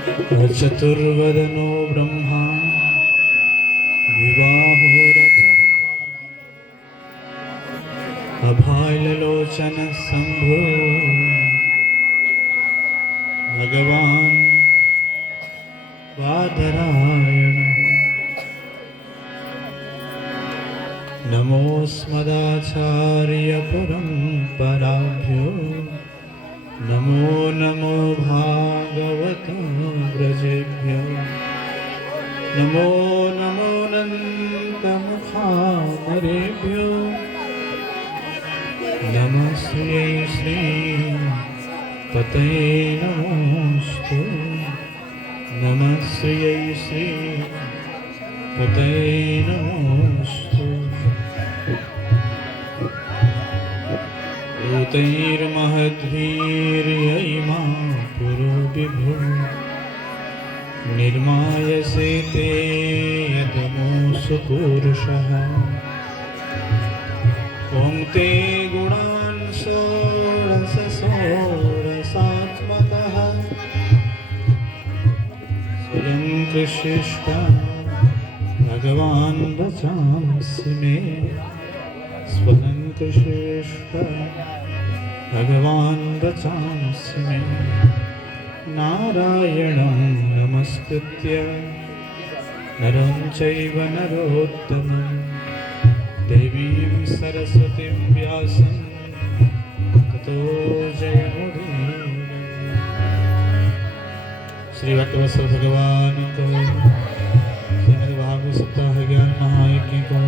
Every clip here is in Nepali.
चतुर्वदनो ब्रह्मा विबाहुरतरो अभाइलोचन शंभो भगवान बादरायण नमोस्मदाचार्य परंपराभ्यो नमो नमो भागवताग्रजेभ्यो नमो नमो नन्तमुखामरेभ्यो नमस्ते श्री पतये नमोस्तु नमस्ते श्री पतये नमोस्तु ऊतैर्महद्भिर्यैमा पुरो विभो निर्मायसे ते यदमोऽसु पुरुषः ॐ ते गुणान् षोडशसात्मकः स्वयं कृष्ण भगवान् वचांसि मे स्वयं कृष्ण भगवान् वचांसि मे नारायणं नमस्कृत्य नरं चैव नरोत्तमं देवीं सरस्वतीं व्यासं ततो जयमुदीरये। श्री भक्तवत्सल भगवान को श्रीमद् भागवत सप्ताह ज्ञान महायज्ञ को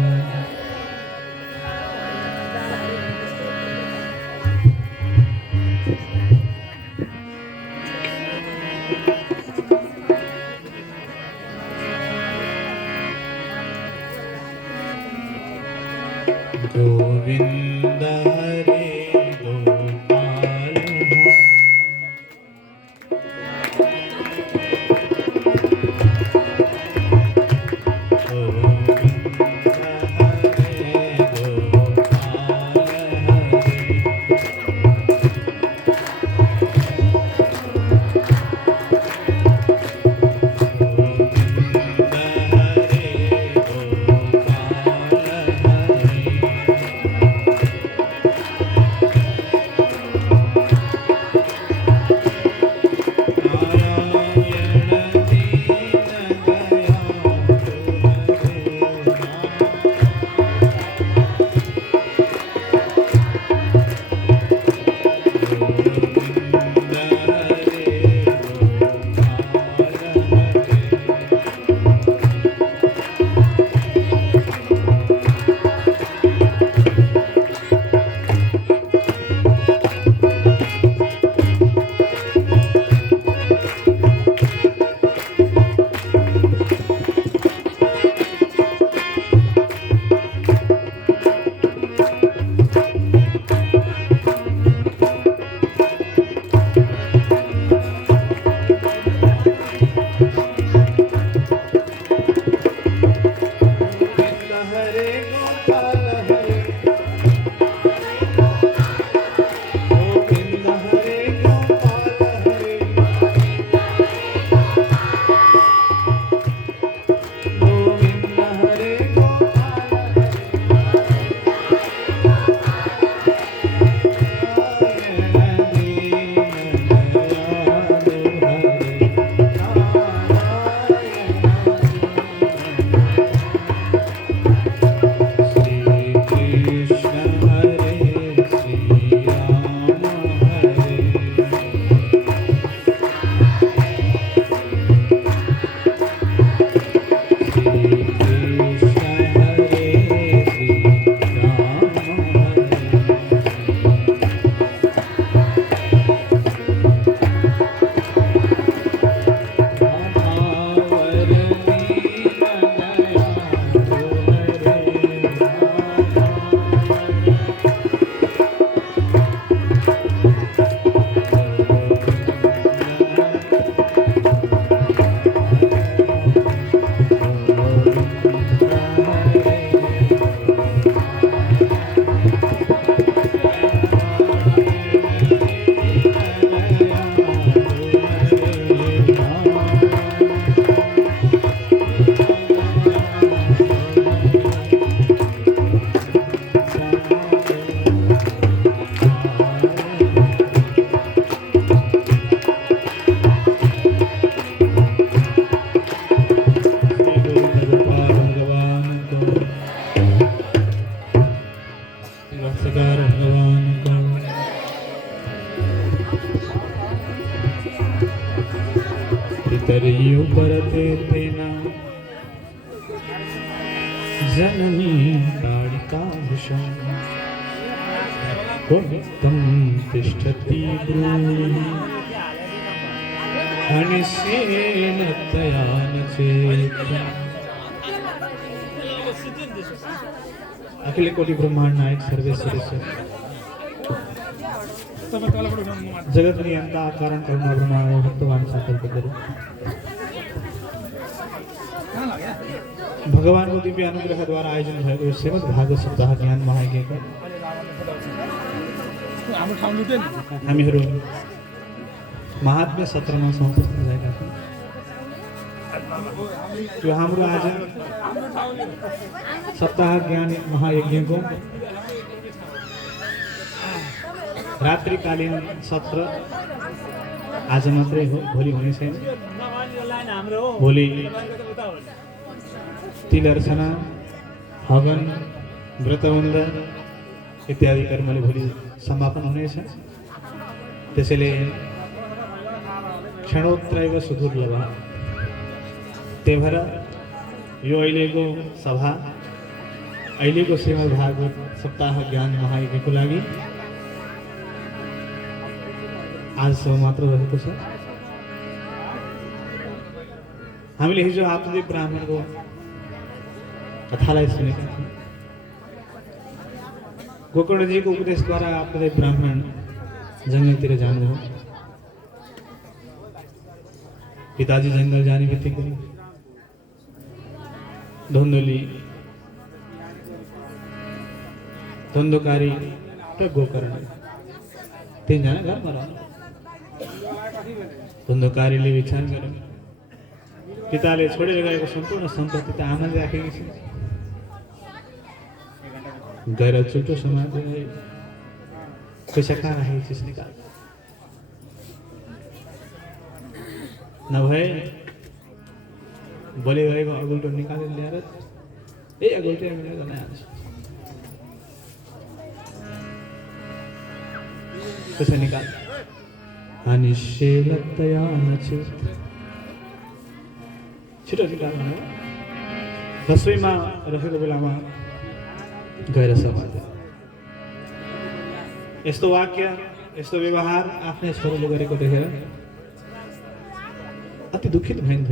गोविंद हरे गोपाल तरयु परते तेना जननी ताड़िकाभूषं त्वं तिष्ठति ब्रूहि हनिसेन तया न चेत्। अखिल कोटि ब्रह्मांड नायक सर्वेश्वरेश्वर जगत नियंता कारण करुणा ब्रह्मांड भक्तवान साकर करो। भगवान को दिव्य अनुग्रह द्वारा आयोजन भएको श्रीमद् भागवत सप्ताह ज्ञान महायज्ञको हामीहरू महात्म्य सत्रमा सम्पन्न भएका छौँ। यो हाम्रो आज सप्ताह ज्ञान महायज्ञको रात्रिकालीन सत्र आज मात्रै हो, भोलि हुने छैन। भोलि तिल अर्चना, हवन, व्रतबन्ध इत्यादि कर्मले भोलि समापन हुनेछ। त्यसैले क्षणोत्रैव सुदुर्लभ। त्यही भएर यो अहिलेको सभा, अहिलेको श्रीमद् भागवत सप्ताह ज्ञान महायज्ञको लागि आजसम्म मात्र रहेको छ। हामीले हिजो आत्मदेव ब्राह्मणको कथालाई सुनेका थियौँ। गोकर्णजीको उपदेशद्वारा आत्मदेव ब्राह्मण जङ्गलतिर जानुभयो। पिताजी जङ्गल जाने बित्तिकै धन्धोकारी र गोकर्ण तीनजना घरमा रहनु। धन्धोकारीले विचार गर्यो, पिताले छोडेर गएको सम्पूर्ण सम्पत्ति त आमाले राखेकी छ, गएर चुटो समातेर पैसा कहाँ राखेको चिज निकाल। नभए बलि गरेको अगुल्टो निकालेर ल्याएर अगुल्टो मिलेर बनाइहाल्छु। त्यसै निकाल अनिश्चेलतया नचेत, छिटो निकाल्नु। रसोईमा रहेको बेलामा गएर समाते। यस्तो वाक्य, यस्तो व्यवहार आफ्नै छोरोले गरेको देखेर अति दुखित भइन्।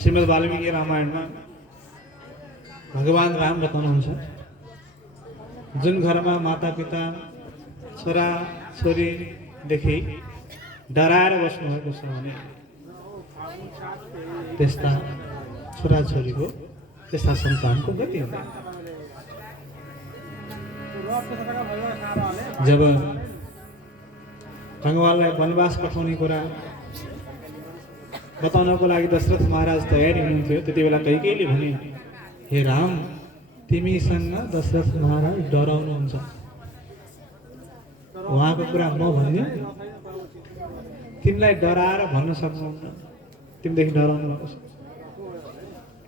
श्रीमद् वाल्मीकि रामायणमा भगवान राम बताउनुहुन्छ, जुन घरमा माता पिता छोरा छोरीदेखि डराएर बस्नु भएको छ भने त्यस्ता छोराछोरीको, त्यस्ता सन्तानको गति हुँदैन। जब भगवानलाई वनवास पठाउने कुरा बताउनको लागि दशरथ महाराज तयारी हुनुहुन्थ्यो, त्यति बेला कैकेयीले भने, हे राम, तिमीसँग दशरथ महाराज डराउनुहुन्छ। उहाँको कुरा म भन्यो, तिमीलाई डराएर भन्न सक्नुहुन्न, तिमीदेखि डराउनु भएको छ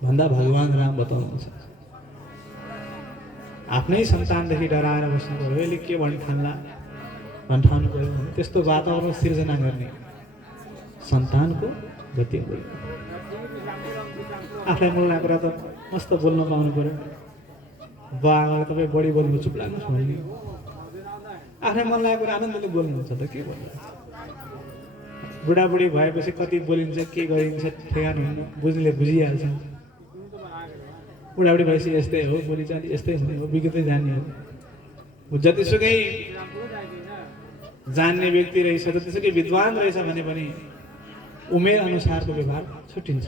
भन्दा भगवान राम बताउनुहुन्छ। आफ्नै सन्तानदेखि डराएर बस्नु पर्यो, यसले के भन्ठान्नु पर्यो भने त्यस्तो वातावरण सिर्जना गर्ने सन्तानको गति हुँदैन। आफूलाई मन लागेको कुरा त मस्त बोल्न पाउनु पर्यो। बुवा आमाले तपाईँ बढी बोल्नु चुप लाग्नुहोस् भन्ने, आफ्नै मन लागेको कुरा आनन्दले बोल्नुहुन्छ त के भन्नु। बुढाबुढी भएपछि कति बोलिन्छ, के गरिन्छ ठेगान हुन्न, बुझ्नेले बुझिहाल्छ। बुढाबुढी भएपछि यस्तै हो, बोलीचाली यस्तै हुने हो, बिग्रिँदै जाने हो। जतिसुकै जान्ने व्यक्ति रहेछ, जतिसुकै विद्वान रहेछ भने पनि उमेर अनुसारको व्यवहार छुट्टिन्छ।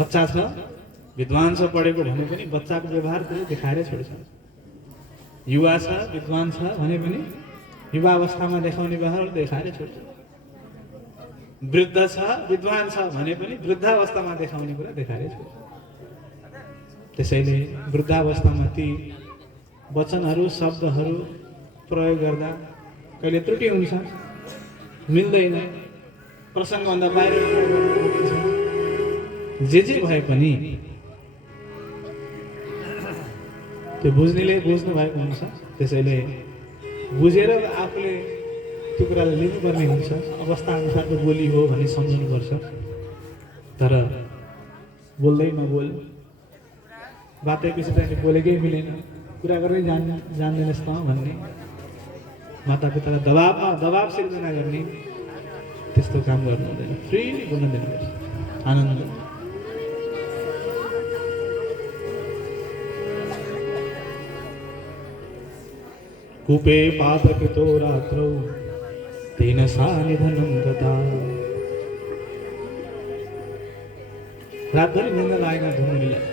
बच्चा छ, विद्वान छ, पढेको भने पनि बच्चाको व्यवहार त्यसले देखाएरै छोड्छ। युवा छ, विद्वान छ भने पनि युवा अवस्थामा देखाउने व्यवहार देखाएरै छोड्छ। वृद्ध छ, विद्वान छ भने पनि वृद्धावस्थामा देखाउने कुरा देखाएरै छोड्छ। त्यसैले वृद्धावस्थामा ती वचनहरू, शब्दहरू प्रयोग गर्दा कहिले त्रुटि हुन्छ, मिल्दैन, प्रसङ्गभन्दा बाहिर जे भए पनि त्यो बुझ्नेले बुझ्नु भएको हुन्छ। त्यसैले बुझेर आफूले त्यो कुरालाई लिनुपर्ने हुन्छ। अवस्था अनुसारको बोली हो भन्ने सम्झनुपर्छ। तर बोल्दै नबोल, बातै पछि त बोलेकै मिलेन, कुरा गर्दै जान्दैनस् त भन्ने, मातापितालाई दबाब सिर्जना गर्ने, त्यस्तो काम गर्नु हुँदैन। फ्रिली बोल्न दिनुपर्छ, आनन्द। कूपे पातकृतो रात्रौ तेन सा निधनं गता। रातभरि निन्दा लागेन धुमुनीलाई।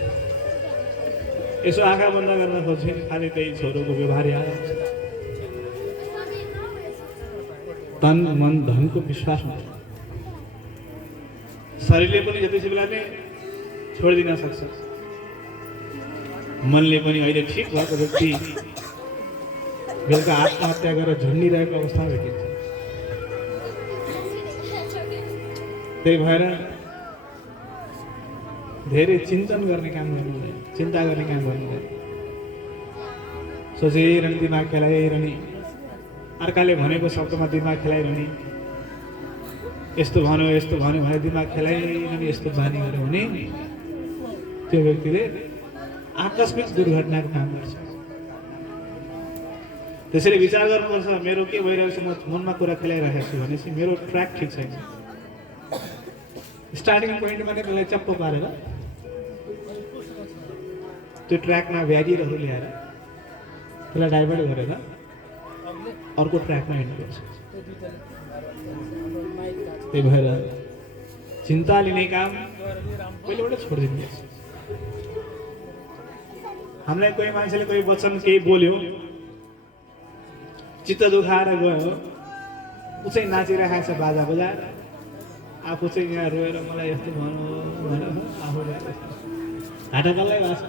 यसो आँखा बन्द गर्न खोज्छिन्, खालि त्यही छोरोको व्यवहार याद आउँछ। तन मन धनको विश्वास हुन्छ। शरीरले पनि जति बेला नै छोडिदिन सक्छ, मनले पनि अहिले ठिक भएको व्यक्ति बेलुका आत्महत्या गरेर झुन्डिरहेको अवस्था भेटिन्छ। त्यही भएर धेरै चिन्तन गर्ने काम गर्नु हुँदैन, चिन्ता गर्ने काम गर्नु हुँदैन। सोचिरहने, दिमाग खेलाइरहने, अर्काले भनेको शब्दमा दिमाग खेलाइरहने, यस्तो भन्यो भने दिमाग खेलाइरहने, यस्तो बानी गर्यो भने त्यो व्यक्तिले आकस्मिक दुर्घटनाको काम गर्छ। त्यसैले विचार गर्नुपर्छ, मेरो के भइरहेको छ, म मनमा कुरा खेलाइरहेको छु भनेपछि मेरो ट्र्याक ठिक छैन। स्टार्टिङ पोइन्टमा नै त्यसलाई चप्प पारेर त्यो ट्र्याकमा भ्यारिएरहरू ल्याएर त्यसलाई डाइभर्ट गरेर अर्को ट्र्याकमा हिँड्नुपर्छ। त्यही भएर चिन्ता लिने काम पहिलेबाट छोडिदिनुपर्छ। हामीलाई कोही मान्छेले कोही वचन केही बोल्यो, चित्त दुखाएर गयो, ऊ चाहिँ नाचिरहेको छ बाजा बजाएर, आफू चाहिँ यहाँ रोएर मलाई यस्तो भन्नु भनेर आफू घाटा कसलाई भएको छ।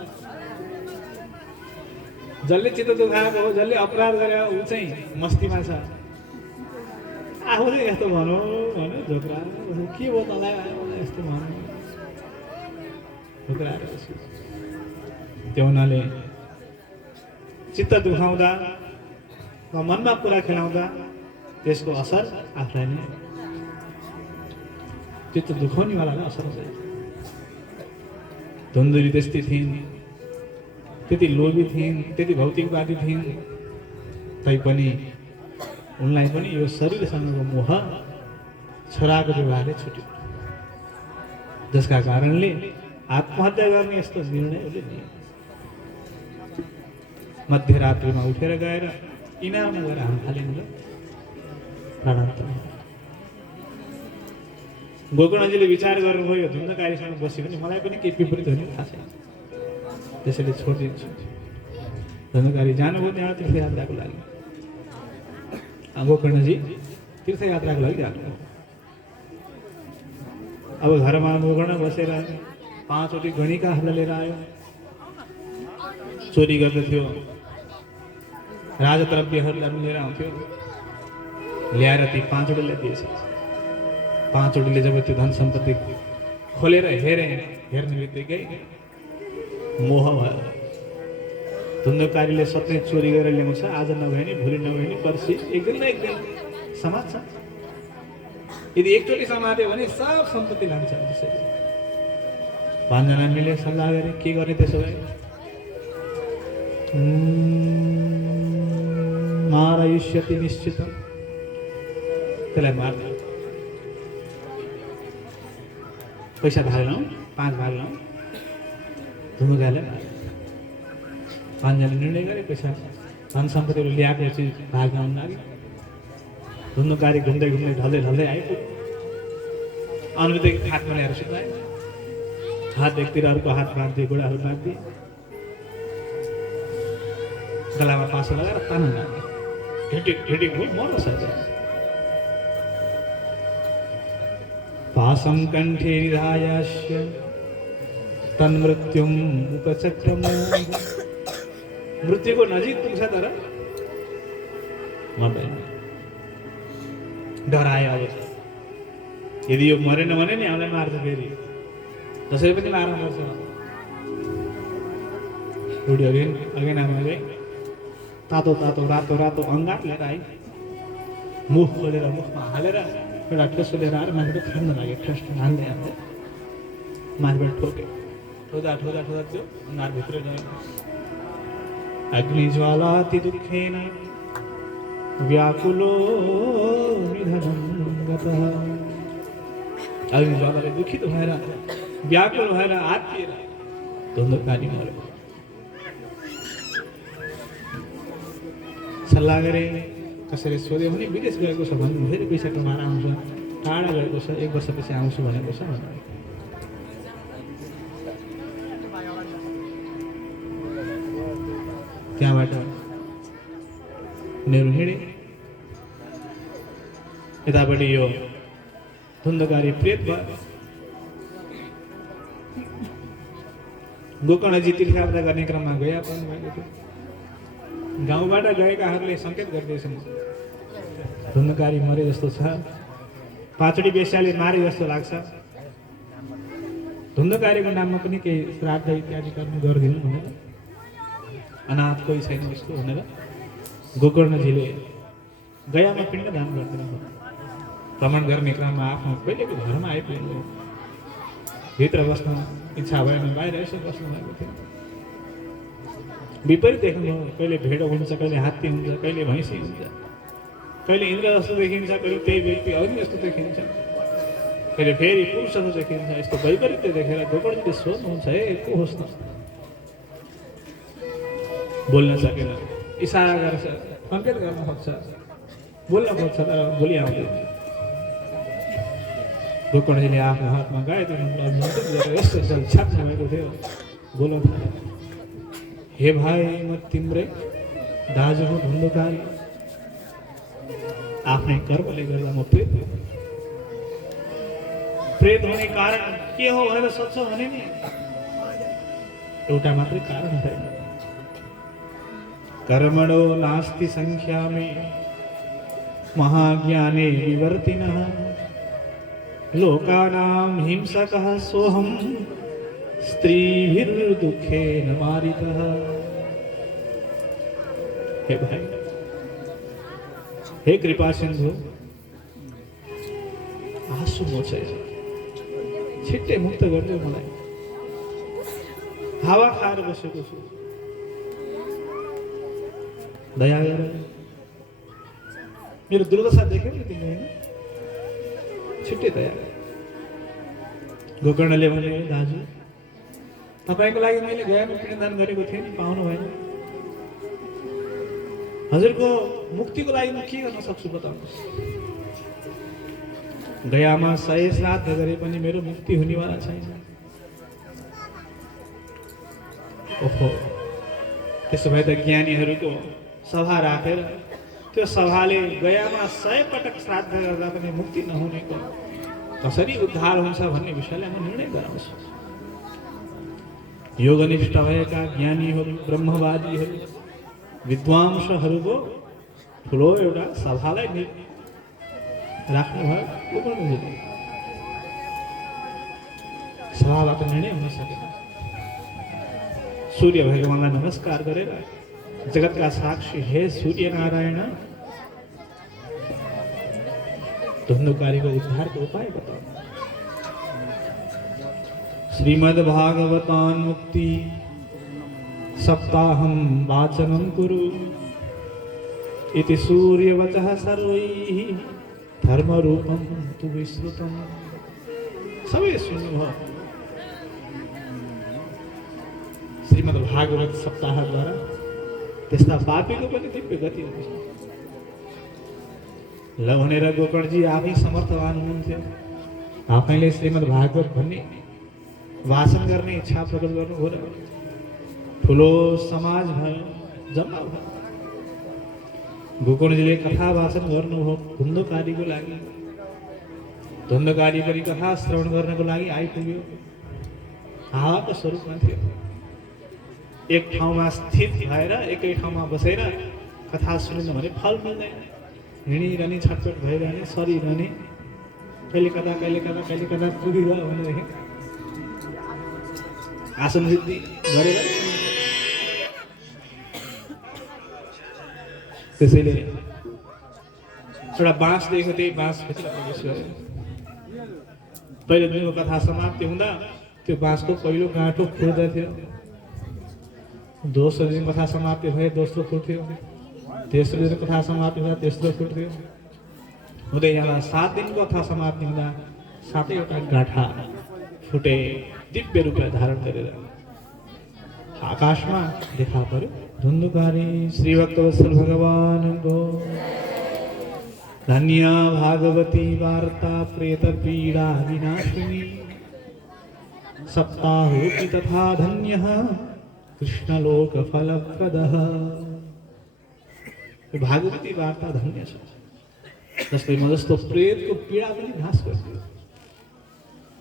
जसले चित्त दुखाएको हो, जसले अपराध गरेर ऊ चाहिँ मस्तीमा छ, आफू चाहिँ यस्तो भनौँ भन्यो झोक्रा, के हो तँलाई यस्तो भन्नु झोक्राएर। त्यो हुनाले चित्त दुखाउँदा वा मनमा कुरा खेलाउँदा त्यसको असर आफूलाई नै, चित्त दुखाउनेवालालाई असर हुन्छ। धुन्धुरी त्यस्तै थिइन्, त्यति लोभी थिइन्, त्यति भौतिकवादी थिइन्, तैपनि उनलाई पनि यो शरीरसँगको मोह छोराको व्यवहारले छुट्यो, जसका कारणले आत्महत्या गर्ने यस्तो निर्णय उसले लिए। मध्यरात्रिमा उठेर गएर इनाममा गएर हाम फालिनु प्राणान्त। गोकर्णजीले विचार गर्नुभयो, धुन्धकारीसँग बस्यो भने मलाई पनि केही विपरीत हुने थाहा छैन, त्यसैले छोडिदिन्छु। धुन्धकारी जानुभयो त्यहाँ तीर्थयात्राको लागि। गोकर्णजी तीर्थयात्राको लागि जानुभयो। अब घरमा गोकर्ण बसेर 5वटी गणिकाहरूलाई लिएर आयो। चोरी गर्दथ्यो, राजद्रव्यहरूलाई लिएर आउँथ्यो, ल्याएर ती 5वटीलाई दिएछ। 5वटीले जब त्यो धन सम्पत्ति खोलेर हेर्ने बित्तिकै मोह भयो। धुन्धकारीले सधैँ चोरी गरेर ल्याउँछ, आज नभए नि भोलि नभए नि पर्सि एक दिन न एक दिन समात्छ। यदि एकचोटि समात्यो भने सब सम्पत्ति लान्छ। त्यसैले 5 जना मिले सल्लाह गरे के गर्ने त्यसो भए। मारयिष्यति निश्चित, त्यसलाई मार्नु, पैसा भाग लाउँ, 5 भाग लाउँ। धुन्धकारीलाई 5 जनाले निर्णय गरे पैसा धन सम्पत्तिहरू ल्याएको चिज भाग लाउन लागि। धुन्धकारी घुम्दै ढल्दै आइपुग्यो। अनुबित्तिकै हातमा ल्याएर सुतायो। हात एकतिर अर्को हात बाँधिदिए, गोडाहरू बाँधिदिए, गलामा पासो लगाएर तान्न लाग्यो। ढिटिक भयो, मर्न सक्छ। पासं कण्ठे निधायास्य तन्मृत्युम् उपचक्रमो। मृत्युको नजिक पुग्छ तर मर्दैन। डरायो। अब यदि यो मरेन भने नि हामीलाई मार्छ, फेरि जसरी पनि मार्नु पर्छ। बुढी अघि नाम गए, तातो रातो अङ्गार लिएर आइ। मुख खोलेर मुखमा हालेर एउटा ठोसो लिएर आएर मान्छेले खान लाग्यो ठस्ट हाल्दै हाल्दै माथिबाट ठोके ठोदा ठोदा ठोदा त्यो अनुहारभित्र गयो अग्निज्वालाति दुःखेन व्याकुलो निधनं गतः अग्निज्वालाले दुखित भएर व्याकुल भएर आत्तिएर धुन्धकारी मऱ्यो सल्लाह गरे कसैले सोध्यो भने विदेश गएको छ भन्नु फेरि पैसा कमाएर आउँछ टाढा गएको छ 1 वर्षपछि आउँछु भनेको छ त्यहाँबाट नेहरू हिँडे यतापट्टि यो धुन्धकारी प्रेत भयो गोकर्णजी तीर्थयात्रा गर्ने क्रममा गया पनि भएको थियो गाउँबाट गएकाहरूले सङ्केत गर्दैछन् धुन्धकारी मरे जस्तो छ पाचडी बेस्याले मारे जस्तो लाग्छ धुन्धकारीको नाममा पनि केही श्राद्ध इत्यादि कर्म गरिदिनु भनेर अनाथ कोही छैन जस्तो भनेर गोकर्णजीले गयामा पिण्ड दान गर्दैन भ्रमण गर्ने क्रममा आफ्नो पहिलेको घरमा आइपुग्नु भित्र बस्न इच्छा भएन बाहिर यसो बस्नु भएको थियो विपरीत देख्नु कहिले भेडो हुन्छ कहिले हात्ती हुन्छ कहिले भैँसी हुन्छ कहिले इन्द्र जस्तो देखिन्छ कहिले त्यही व्यक्ति अग्नि जस्तो देखिन्छ कहिले फेरि पुरुष जस्तो देखिन्छ यस्तो वैपरीत्य देखेर गोकर्णजीले सोध्नुहुन्छ हे को होस् न बोल्न सकेन इसारा गर्छ सङ्केत गर्न खोज्छ बोल्न खोज्छ तर बोली आउँदैन गोकर्णजीले आफ्नो हातमा गायत्री मन्त्र यस्तो छाप्नु भएको थियो बोल्न थाल्यो हे भाइ म तिम्रै दाजु हो धुन्धकारी आफ्नै कर्मले गर्दा म प्रेत हुने कारण के हो भनेर सोध्छौ भने नि एउटा मात्रै कारण छैन कर्मणो नास्ति संख्यामे महाज्ञाने विवर्तिनः लोकानां हिंसकः सोऽहं स्त्रीभिर्दुःखेन मारितः हे भाइ हे कृपा सिन्धु आँसु मोचे छिट्टै मुक्त गरिदेऊ मलाई हावा खाएर बसेको छु दया गर मेरो दुर्दशा देख्यौ नि तिमीले छिट्टै दया गोकर्णले भने दाजु तपाईको लागि मैले गयामा पिण्डदान गरेको थिएँ नि पाउनु भएन हजुरको मुक्तिको लागि म के गर्न सक्छु बताउनुहोस् गयामा 100 श्राद्ध गरे पनि मेरो मुक्ति हुनेवाला छैन ओहो त्यसो भए त ज्ञानीहरूको सभा राखेर त्यो सभाले गयामा 100 पटक श्राद्ध गर्दा पनि मुक्ति नहुनेको कसरी उद्धार हुन्छ भन्ने विषयलाई म निर्णय गराउँछु योगनिष्ठ भएका ज्ञानीहरू ब्रह्मवादीहरू विद्वांसहरूको ठुलो एउटा सभालाई राख्नुभयो गोकर्णजीले सभाबाट निर्णय हुन सकेन सूर्य भगवानलाई नमस्कार गरेर जगतका साक्षी हे सूर्य नारायण धुन्धकारीको उद्धारको उपाय बताऊ श्रीमद्भागवतान् मुक्ति सप्ताहं वाचनं कुरु इति सूर्यवचः सर्वैः धर्मरूपं तु विश्रुतं सबै सुन्नुभयो श्रीमद्भागवत सप्ताहद्वारा त्यस्ता पापीको पनि दिव्य गति हुन्छ ल भनेर गोकर्णजी आफै समर्थवान हुनुहुन्थ्यो आफैले श्रीमद्भागवत भन्ने वाचन गर्ने इच्छा प्रकट गर्नुभयो र ठुलो समाज भयो जम्मा भयो गोकर्णजीले कथा वाचन गर्नुभयो धुन्धकारीको लागि धुन्धकारी पनि कथा श्रवण गर्नको लागि आइपुग्यो हावाको स्वरूपमा थियो एक ठाउँमा स्थित भएर एकै ठाउँमा बसेर कथा सुनिनु भने फल मिल्दैन हिँडिरहने छटपट भइरहने सरिरहने कहिले कता पुगिगयो भनेदेखि आसन सिद्धि गरेर त्यसैले एउटा बाँस दिएको त्यही बाँसभित्र प्रवेश गरे। पहिलो दिनको कथा समाप्ति हुँदा त्यो बाँसको पहिलो गाँठो फुट्दथ्यो। दोस्रो दिन कथा समाप्ति भए दोस्रो फुट्थ्यो। तेस्रो दिन कथा समाप्ति हुँदा तेस्रो फुट्थ्यो। हुँदै जाँदा 7 दिनको कथा समाप्ति हुँदा 7वटा गाँठा फुटे, दिव्य रूपलाई धारण गरेर आकाशमा देखा पर्यो। धुन्धुकारी श्री भक्तवत्सल भगवानको धन्य भागवती वार्ता प्रेत पीडा विनाशिनी सप्ताहोऽपि तथा धन्यः कृष्णलोक फलप्रदः। भागवती वार्ता धन्य छ, जसले म जस्तो प्रेतको पीडा पनि नाश गर्छ।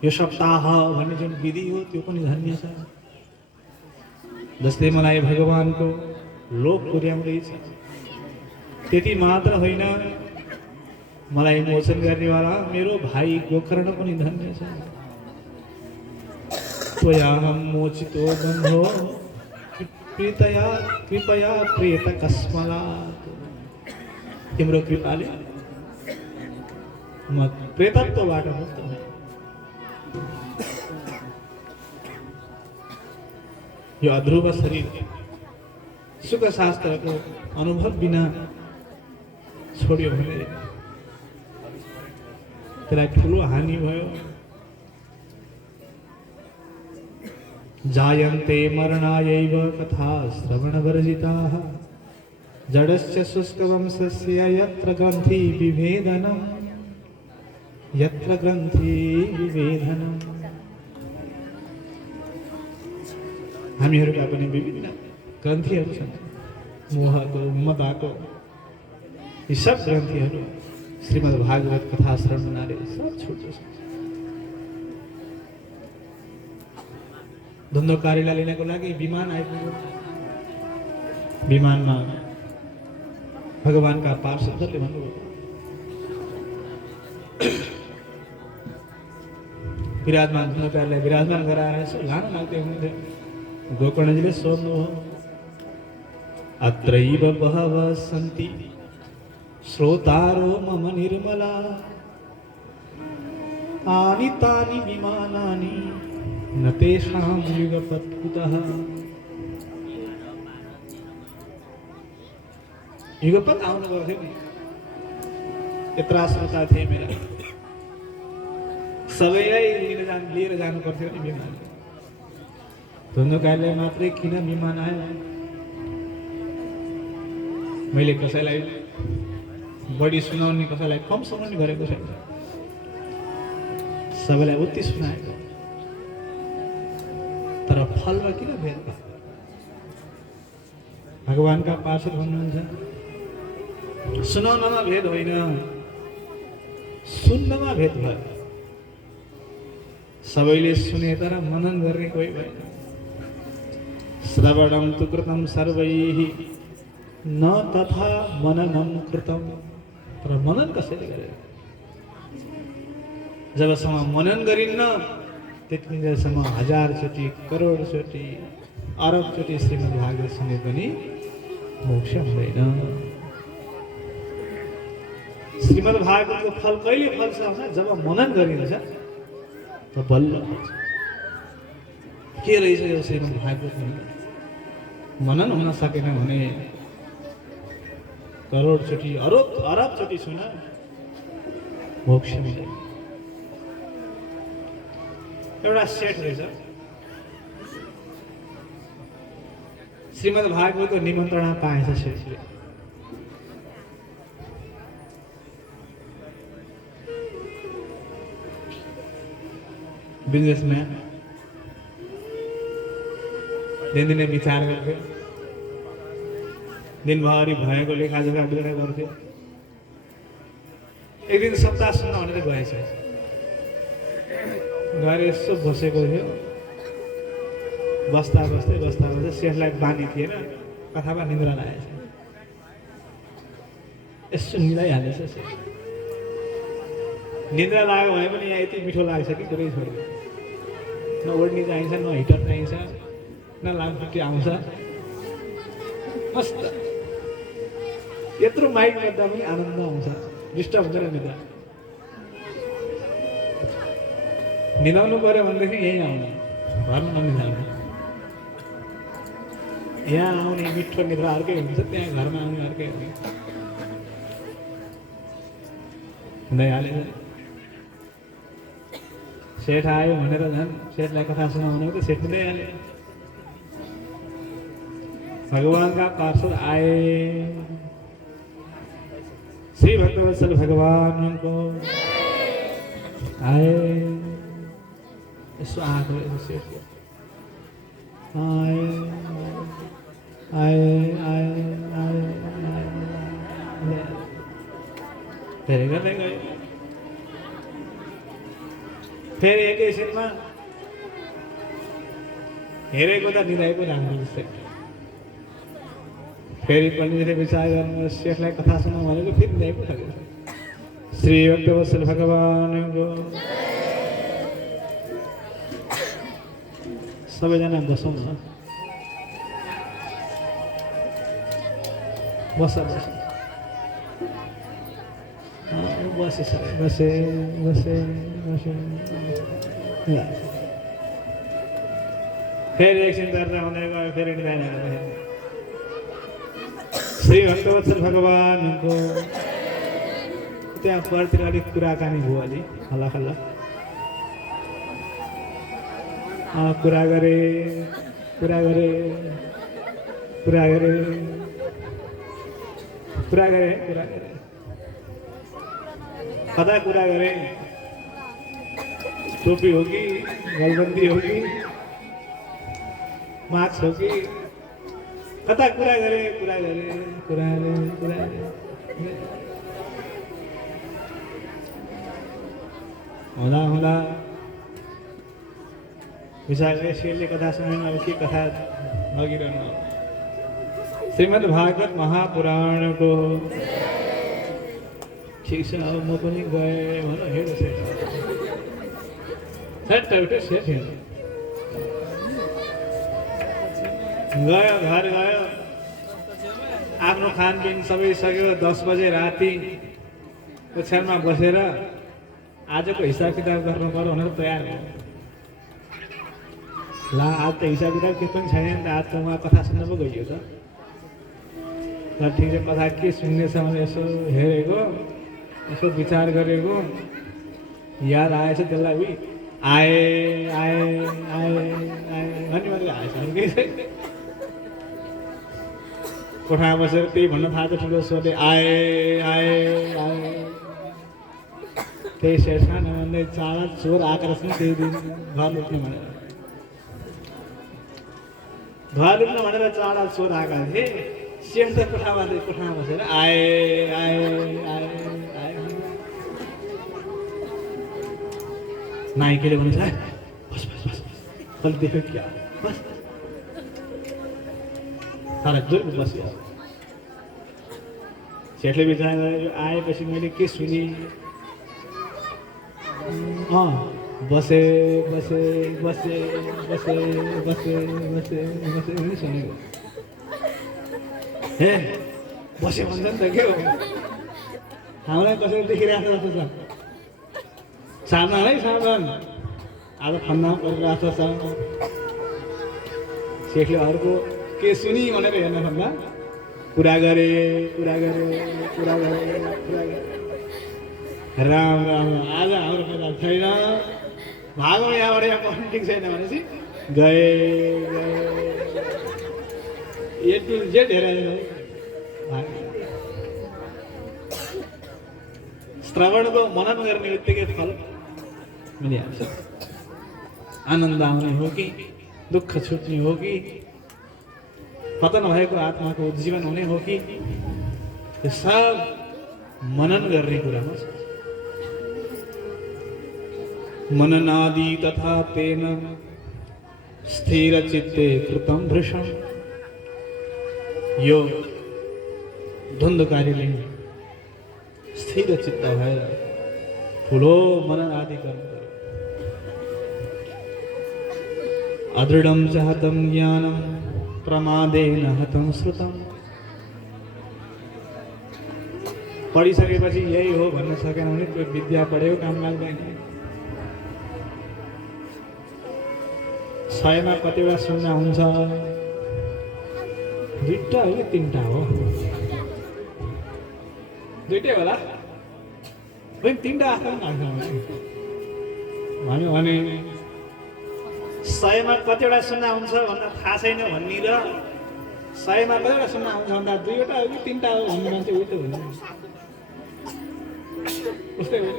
यो सप्ताह भन्ने जुन विधि हो त्यो पनि धन्य छ, जसले मलाई भगवानको लोक पुर्याउँदैछ। त्यति मात्र होइन, मलाई मोचन गर्नेवाला मेरो भाइ गोकर्ण पनि धन्य छ। त्वयाहं मोचितो बन्धो कृपया प्रेत कस्मलात्। तिम्रो कृपाले म प्रेतत्वबाट मुक्त भएँ। यो अध्रुव शरीर सुख शास्त्रको अनुभव बिना छोड्यो भने त्यसलाई ठुलो हानि भयो। जायन्ते मरणायैव कथा श्रवणवर्जिताः जडस्य शुष्कवंशस्य यत्र ग्रन्थि विभेदनम्। हामीहरूका पनि विभिन्न ग्रन्थीहरू छन्। मोहको, मदाको, यी सब ग्रन्थीहरू श्रीमद् भागवत कथा श्रवणले सब छुट्छ। धुन्धुकारीलाई लिनको लागि विमान आइपुग्यो। विमानमा भगवानका पार्षदहरूले भन्नुभयो, विराजमान धुन्धुकारीलाई विराजमान गराएर यसो लान लाग्दै हुनुहुन्थ्यो। गोकर्णजीले सोध्नुभयो, अत्रैव बहवः सन्ति श्रोतारो मम निर्मला तानि तानि विमानानि न तेषां युगपत् कुतः। युगपत् आउनु गर्थ्यो नि, यत्रा श्रोता थिए मेरा, सबैलाई लिएर जानु पर्थ्यो नि विमान। धुन्धुकारीलाई मात्रै किन विमान आयो? मैले कसैलाई बढी सुनाउने, कसैलाई कम सुनाउने गरेको छैन, सबैलाई उति सुनाएको। तर फलमा किन भेद? भगवानका पार्षद भन्नुहुन्छ, सुनाउनमा भेद होइन, सुन्नमा भेद भयो। सबैले सुने तर मनन गर्ने कोही भएन। श्रवणं तु कृतं सर्वैः न तथा मननं कृतं। तर मनन कसैले गरेन। जबसम्म मनन गरिन्न त्यतिन्जेलसम्म 1000 चोटि, करोड चोटि, अरब चोटि श्रीमद् भागवत सुने पनि मोक्ष हुँदैन। श्रीमद् भागवतको फल कहिले फल्छ भने जब मनन गरिन्छ त बल्ल फल्छ। के रहेछ यो श्रीमद् भागवत? मनन हुन सकेन भने करोड चोटि, अरब चोटि सुन मोक्ष मिल्दैन। एउटा सेट रहेछ, श्रीमद् भागवतको निमन्त्रणा पाएछ सेठले। बिजनेसम्यान दिनदिनै विचार गर्थ्यो, दिनभरि भएको लेखाजोखा बिगडा गर्थ्यो। एक दिन सप्ताह सुन्न भनेर गएछ। गएर यसो बसेको थियो, बस्दा बस्दै सेठलाई बानी थिएन, कथामा निद्रा लागेछ। यसो मिलाइहालेछ सेठ। निद्रा लाग्यो भने पनि यहाँ यति मिठो लाग्छ कि कुरै छोड्यो। न ओढ्नी चाहिन्छ, न हिटर चाहिन्छ, न लामखुट्टी आउँछ। मस्त यत्रो माइक गर्दा पनि आनन्द आउँछ। डिस्टर्ब हुँदैन निद्रा निदाउनु पर्यो भनेदेखि यहीँ आउने घरमा ननिदाउने यहाँ आउने मिठो निद्रा अर्कै हुन्छ त्यहाँ घरमा आउने अर्कै हुँदै हाल्यो सेठ आयो भनेर झन् सेठलाई कथा सुनाउनु त सेठ हुँदै हाल्यो भगवानका पार्षद आए श्री भक्तवत्सल भगवानको आए यसो आएको सेठ आए आए आए आए धेरै गर्दै गयो फेरि एकैछिनमा हेरेको त निधाइ पो राम्रो जस्तै फेरि पनि विचार गर्नु सेठलाई कथा सुनाउँ भनेको फेरि निधाइ पो थाल्यो श्री भक्तवत्सल भगवानको सबैजना बसौँ न बस बसे सबै बसे बसे बसे फेरि एकछिन चर्चा हुँदै गयो फेरि निधाइ श्री भक्तवत्सल भगवानको त्यहाँ परतिर अलिक कुराकानी भयो अलि हल्ला खल्ला कुरा गरे कुरा गरे कुरा गरे कुरा गरे कुरा गरे कता कुरा गरे टोपी हो कि गलबन्दी हो कि मास्क हो कि कता कुरा गरे कुरा गरे कुरा गरे कुरा गरे हुँदा हुँदा विचार गरे शेरले कथा सुनाउनु अब के कथा लगिरहनु श्रीमद् भागवत महापुराणको ठिक छ अब म पनि गएँ भन हेर सेठ उठ्यो सेठ गयो घर गयो आफ्नो खानपिन सबै सक्यो 10 बजे राति ओछ्यानमा बसेर आजको हिसाब किताब गर्नु पर्यो भनेर तयार भयो ला आज त हिसाब किताब के पनि छैन नि त आज त उहाँ कथा सुन्न पो गइयो त ठिक छ कथा के सुन्नेछ भने यसो हेरेको यसो विचार गरेको याद आएछ त्यसलाई उही आए आए आए आए भन्ने मात्रै आएछ कोठामा बसेर त्यही भन्न थाहा त ठुलो स्वरले आए आए आए त्यही शेषमा भन्दै चाडा चोर आएको रहेछ त्यही दिन घर लुट्नु भनेर चाडा चोर आएका थिए सेठ त कोठामा बसेर आए आए आए आए नाइकेले भन्छ बस बस बस कहिले देख्यो क्या बस तर जोर बस्यो सेठले विचार गरेर आएपछि मैले के सुने बसे बसे बसे बसे बसे बसे बसे पनि सुनेको हे बसे भन्छ नि त के हो हामीलाई कसरी देखिरहेको जस्तो छ सावधान है सावधान आज फन्दामा परिरहेको छ सेठले अर्को के सुनि भनेर हेर्न भन्दा कुरा गरे कुरा गरे कुरा गरे कुरा गरे राम राम आज हाम्रो पैसा छैन भागौँ यहाँबाट यहाँ पढ्नु ठिक छैन भनेपछि गए ए टु जेड हेरेर श्रवणको मनन गर्ने बित्तिकै फल मिलिहाल्छ आनन्द आउने हो कि दुःख छुट्ने हो कि पतन भएको आत्माको जीवन हुने हो कि यो सब मनन गर्ने कुरामा छ मननादि तथा तेन स्थिर चित्ते कृतम भृशम यो द्वन्द्वकारीले स्थिर चित्त भएर ठुलो मनन आदि गर्नु अदृढं च हतं ज्ञानं प्रमादेन हतं श्रुतं पढिसकेपछि यही हो भन्न सकेन भने त्यो विद्या पढेको काम लाग्दैन। 100 मा कतिवटा शून्य हुन्छ? 2टा हो कि 3टा हो? 2टै होला। 3टा आफ्नो लाग्छ भन्यो भने 100 मा कतिवटा शून्य हुन्छ भन्दा थाहा छैन भन्ने र 100 मा कतिवटा शून्य हुन्छ भन्दा 2वटा हो कि 3टा हो भन्ने मान्छे उल्टो हुन्छ। उस्तै हो।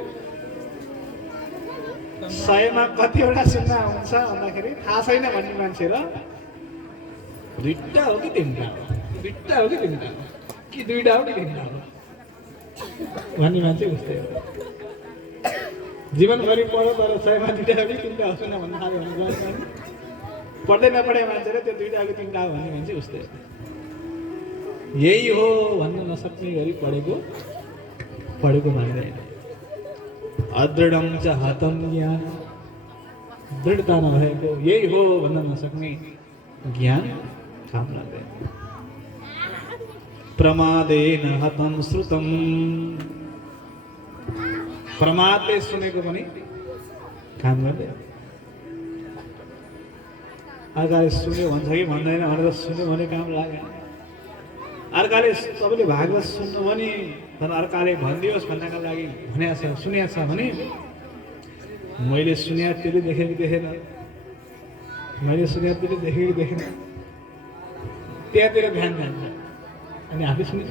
100 मा कतिवटा शून्य हुन्छ भन्दाखेरि थाहा छैन भन्ने मान्छे र 2टा हो कि 3टा हो? 2टा हो कि 3टा हो? कि 2टा हो कि 3टा हो भन्ने मान्छे उस्तै हो। जीवनभरि पढ्यो तर 100 मा 2टा हो कि 3टा हो शून्य भन्न थाल्यो भने पढ्दै नपढे मान्छे र त्यो 2टा हो कि 3टा हो भन्ने मान्छे उस्तै हो। यही हो भन्न नसक्ने गरी पढेको मान्दैन। अदृढम च हतम ज्ञान, दृढता नभएको यही हो भन्न नसक्ने ज्ञान काम लाग्दैन। प्रमादेन हतम श्रुतम, प्रमादले सुनेको पनि काम गर्दैन। अर्काले सुन्यो भन्छ कि भन्दैन भनेर सुन्यो भने काम लागेन। अर्काले तपाईँले भागवत सुन्नु भने तर अर्काले भनिदियोस् भन्नका लागि सुनेको छ भने मैले सुने त्यसले देखेको देखेन, मैले सुने त्यसले देखेको देखेन, त्यहाँतिर ध्यान जान्छ अनि आफै सुनिन्छ।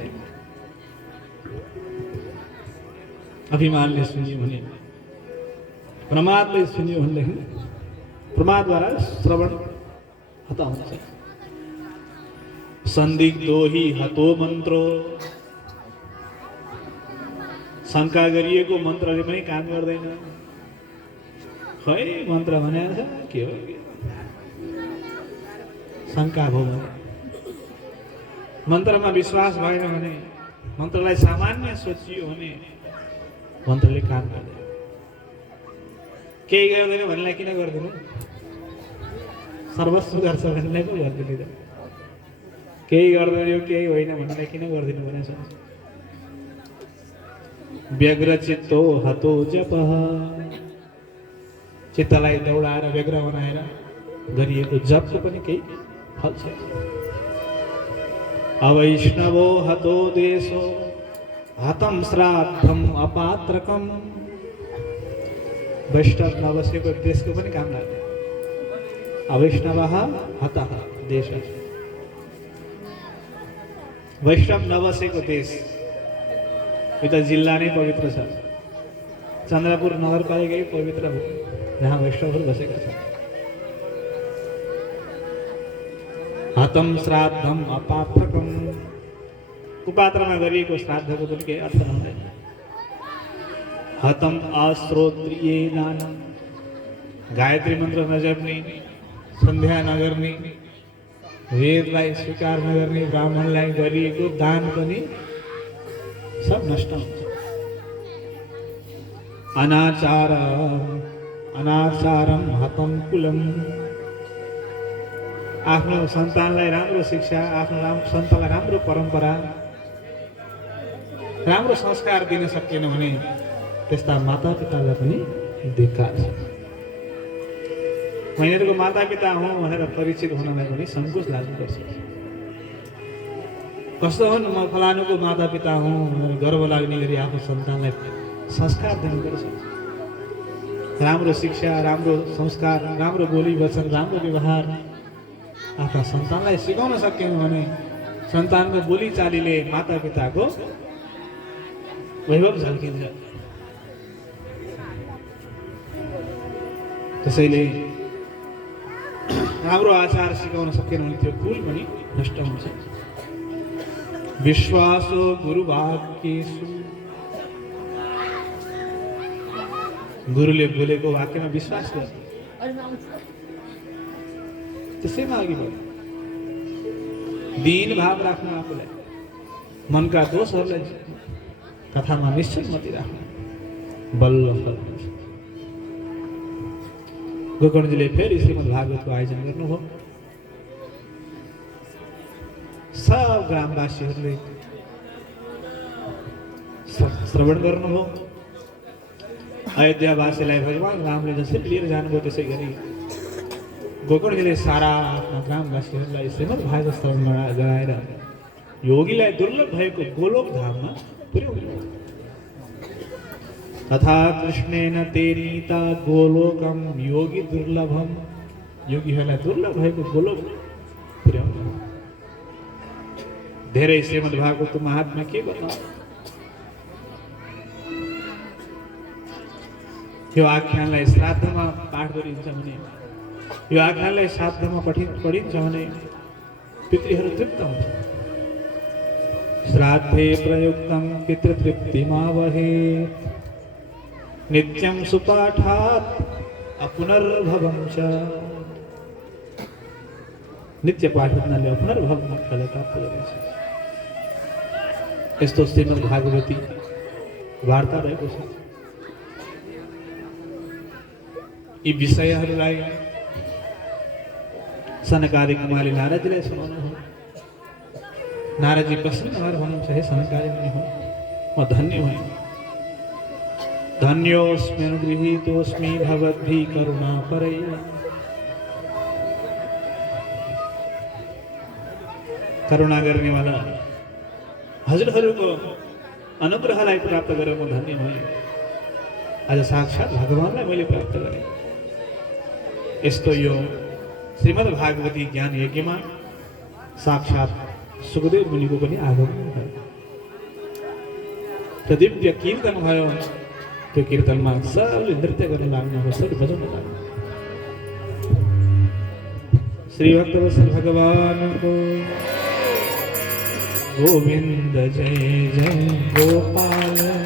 अभिमानले सुन्यो भने, प्रमादले सुन्यो भनेदेखि प्रमादद्वारा श्रवण हत हुन्छ। संदिग्धो हि हतो मन्त्रो, शङ्का गरिएको मन्त्रले पनि काम गर्दैन। खै मन्त्र भनेको छ के हो? शङ्का भयो भने, मन्त्रमा विश्वास भएन भने, मन्त्रलाई सामान्य सोचियो भने मन्त्रले काम गर्दैन। केही गर्दैन भन्नेलाई किन गर्दिनु? सर्वस्व गर्छ भन्नेलाई पो गर्दिनु। केही गर्दैन यो केही होइन भन्नेलाई किन गरिदिनु भनेछ? व्यग्रचित्तो हतो जपः, चित्तलाई दौडाएर व्यग्र बनाएर गरिएको जपको पनि केही फल छैन। अवैष्णवो हतो देशो हतम श्राद्धम अपात्रकम, वैष्णव नबसेको देशको पनि काम लाग्दैन। अवैष्णवः हतः देशः, वैष्णव नबसेको देश। यो त जिल्ला नै पवित्र छ। चन्द्रपुर नगरपालिकै पवित्र हो जहाँ वैष्णवहरू बसेका छन्। हतम श्राद्धम अपात्रकम, कुपात्रमा गरिएको श्राद्धको पनि केही अर्थ हुँदैन। हतम अश्रोत्रिये दानम, गायत्री मन्त्र नजप्ने, सन्ध्या नगर्ने, वेदलाई स्वीकार नगर्ने ब्राह्मणलाई गरिएको दान पनि सब नष्ट हुन्छ। अनाचार अनाचारम हतम कुलम, आफ्नो सन्तानलाई राम्रो शिक्षा, आफ्नो सन्तानलाई राम्रो परम्परा, राम्रो संस्कार दिन सकिएन भने त्यस्ता मातापितालाई पनि धिक्कार छ। महिनाको मातापिता हुँ भनेर परिचित हुनलाई पनि सङ्कोच लाग्नुपर्छ। कस्तो हुन्, म फलानुको मातापिता हुँ भनेर गर्व लाग्ने गरी आफ्नो सन्तानलाई संस्कार दिनुपर्छ। राम्रो शिक्षा, राम्रो संस्कार, राम्रो बोली वचन, राम्रो व्यवहार आफ्ना सन्तानलाई सिकाउन सकेन भने सन्तानको बोली चालीले मातापिताको वैभव झल्किन्छ। त्यसैले राम्रो आचार सिकाउन सकेन भने त्यो कुल पनि नष्ट हुन्छ। विश्वासो गुरुवाक्येषु, गुरुले बोलेको वाक्यमा विश्वास गर्नु, त्यसैमा अघि बढ्नु। दीन भाव राख्नु, आफूलाई मनका दोषहरूलाई कथामा निश्चय मति राख्नु, बल्ल फल। गोकर्णजीले फेरि श्रीमद् भागवतको आयोजन गर्नुभयो। सब ग्रामवासीहरूले श्रवण गर्नुभयो अयोध्यावासीलाई भगवान रामले जसरी लिएर जानुभयो त्यसै गरी गोकर्णजीले सारा आफ्ना ग्रामवासीहरूलाई श्रीमद् भागवत श्रवण गराएर योगीलाई दुर्लभ भएको गोलोक धाममा पुर्याउनु। तथा कृष्णेन ते नीता गोलोकम योगी दुर्लभम, योगीहरूलाई दुर्लभ भएको गोलोक पुर्याउनु। धेरै श्रीमद् भागवत महात्मा के भन्नु, यो आख्यानलाई श्राद्धमा पाठ गरिन्छ भने, यो आख्यानलाई श्राद्धमा पढिन्छ भने पितृहरू तृप्त हुन्छ। श्राद्धे प्रयुक्तं पितृतृप्तिमावहेत् नित्यं सुपाठात् अपुनर्भवं च। नित्य पाठ गर्नाले अपुनर्भव मोक्षलाई प्राप्त गरिन्छ। यस्तो श्रीमद् भागवती वार्ता रहेको छ। यी विषयहरूलाई सनकादिक कुमारले नारदजीलाई सुनाउनु हो। नारदजी प्रसन्न भएर भन्नुहुन्छ, हे सनकादि मुनि हो, म धन्य भएँ। धन्योऽस्मि अनुगृहीतोऽस्मि भवद्भिः करुणापरैः। करुणा गर्नेवाला हजुरहरूको अनुग्रहलाई प्राप्त गरेर म धन्य भएँ। आज साक्षात् भगवानलाई मैले प्राप्त गरेँ। यस्तो यो श्रीमद् भागवती ज्ञान यज्ञमा साक्षात् सुखदेव मुनिको पनि आगमन भयो। त्यो दिव्य कीर्तन भयो। त्यो कीर्तनमा सबले नृत्य गर्न लाग्नुभयो, सबले बजाउन लाग्नु। श्री भक्तवत्सल भगवानको गोविंद जय जय गोपाल जय।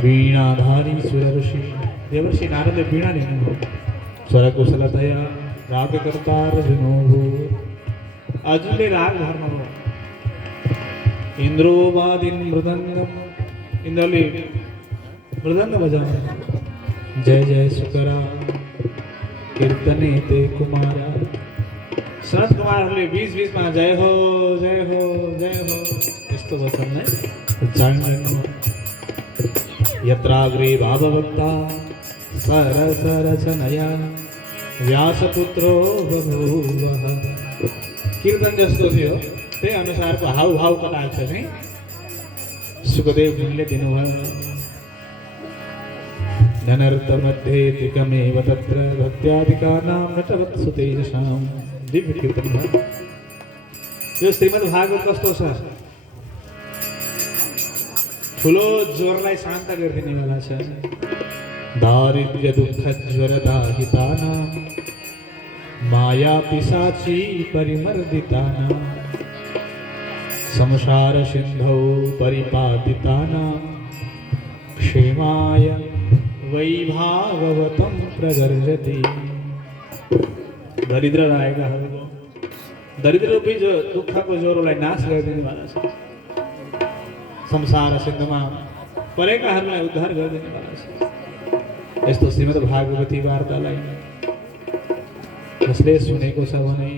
वीणाधारी सुर ऋषि देवर्षि नारदले वीणा लिनुभयो। स्वरकुशलतया रागकर्तार जुनोभो, अर्जुनले राग धर्नुभयो। इन्द्रोवादिन मृदङ्गम, इन्द्रले मृदङ्ग बजाउनु। जय जय सुकरा कीर्तने ते कुमारा। सनत कुमारहरूले बीच बीचमा जय हो जय हो जय हो यस्तो वचनलाई उच्चारण गर्नुभयो। यत्राग्रे भावभक्ता सरसरचनया व्यासपुत्रो बभूवः। कीर्तन जस्तो थियो त्यही अनुसारको हाउभाव कलाक्ष चाहिँ सुखदेव मुनिले दिनुभयो। धनर्थमध्ये तिकमेव तत्र भक्त्यादिकानां नटवत्सु तेजसां। दिव्य कीर्तन भयो। यो श्रीमद् भागवत कस्तो छ, ठुलो ज्वरलाई शान्त गरिदिनेवाला छ। दारिद्र्य दुःख ज्वर दाहितानां माया पिशाची परिमर्दितानां संसार सिन्धौ परिपातितानां क्षेमाय वै भागवतं प्रगर्जति। दरिद्र आएकाहरूको दरिद्र रूपी जो दुःखको ज्वरोलाई नाश गरिदिनेवाला छ। संसार सिन्धुमा परेकाहरूलाई उद्धार गरिदिनेवाला छ। यस्तो श्रीमद् भागवती वार्तालाई जसले सुनेको छ भने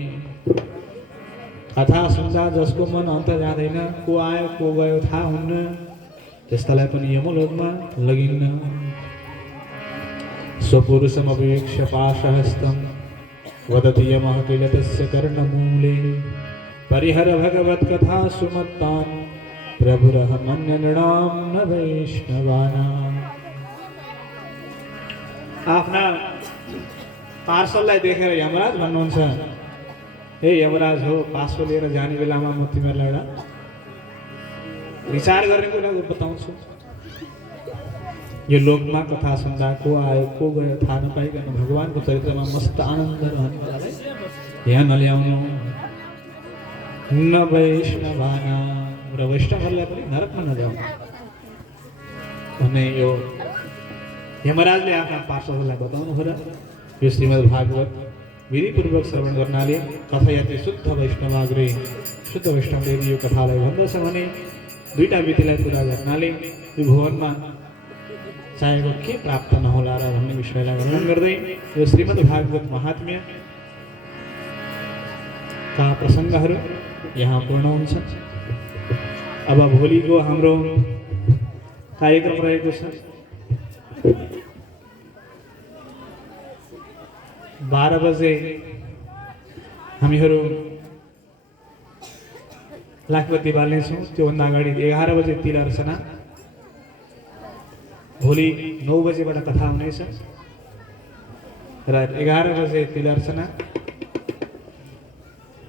कथा सुन्दा जसको मन अन्त जाँदैन, को आयो को गयो थाहा हुन्न, त्यस्तालाई पनि यमलोकमा लगिन्न। स्वपुरुषमभिवेक्ष्य पाशहस्तं वदति यमः किल तस्य कर्णमूले। परिहर भगवत्कथा सुमत्तान् प्रभुरहमन्यनृणां न वैष्णवानां। आफ्ना पार्सललाई देखेर यमराज भन्नुहुन्छ, हे यमराज हो, पार्सल लिएर जाने बेलामा म तिमीहरूलाई एउटा विचार गर्ने कुरा बताउँछु। यो लोकमा कथा सुन्दा को आयो को गयो थाहा नपाइकन भगवानको चरित्रमा मस्त आनन्द रहनेवालालाई यहाँ नल्याउनु। न वैष्णवाना र वैष्णवहरूलाई पनि नरकमा नल्याउनु भन्ने यो यमराजले आफ्ना पार्षदहरूलाई बताउनु हो र यो श्रीमद् भागवत विधिपूर्वक श्रवण गर्नाले कथयति शुद्ध वैष्णवाग्रे, शुद्ध वैष्णवले यदि यो कथालाई भन्दछ भने दुईटा विधिलाई पुरा गर्नाले यो भुवनमा चाहेको के प्राप्त नहोला र भन्ने विषयलाई वर्णन गर्दै यो श्रीमद् भागवत महात्म्य का प्रसङ्गहरू यहाँ पूर्ण हुन्छन्। अब भोलिको हाम्रो कार्यक्रम रहेको छ 12 बजे हामीहरू लाखबत्ती बाल्नेछौँ। त्योभन्दा अगाडि 11 बजे तिल अर्चना, भोलि 9 बजेबाट कथा हुनेछ र 11 बजे तिल अर्चना,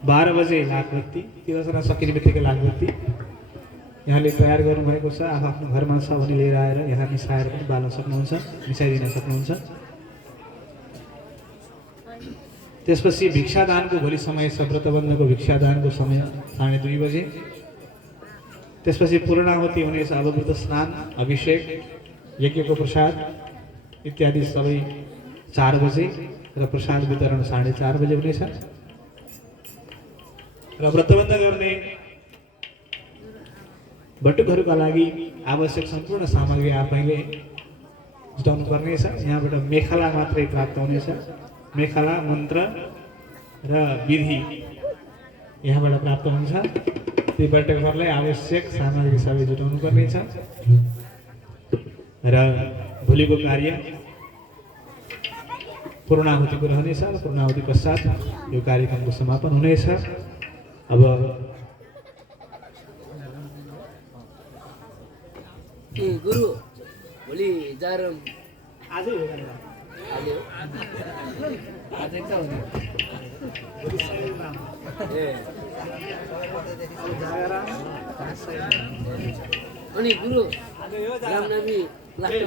12 बजे लाखबत्ती। तिल अर्चना सकिने बित्तिकै लाखबत्ती यहाँले तयार गर्नुभएको छ, आफ्नो घरमा छ भने लिएर आएर यहाँ मिसाएर पनि बाल्न सक्नुहुन्छ, मिसाइदिन सक्नुहुन्छ। त्यसपछि भिक्षादानको भोलि समय छ, व्रतबन्धको भिक्षादानको समय 2:30 बजे। त्यसपछि पूर्णाहुति हुनेछ, अवभृत स्नान, अभिषेक, यज्ञको प्रसाद इत्यादि सबै 4 बजे र प्रसाद वितरण 4:30 बजे हुनेछ। र व्रतबन्ध गर्ने बटुकहरूका लागि आवश्यक सम्पूर्ण सामग्री आफैले जुटाउनु पर्नेछ। यहाँबाट मेखला मात्रै प्राप्त हुनेछ, मेखला, मन्त्र र विधि यहाँबाट प्राप्त हुन्छ। ती बटुकहरूलाई आवश्यक सामग्री सबै जुटाउनु पर्नेछ र भोलिको कार्य पूर्णाहुतिको रहनेछ। पूर्णाहुति पश्चात यो कार्यक्रमको समापन हुनेछ। अब गुरु भोलि जाएर आजै हो अनि गुरु रामनवमी लास्ट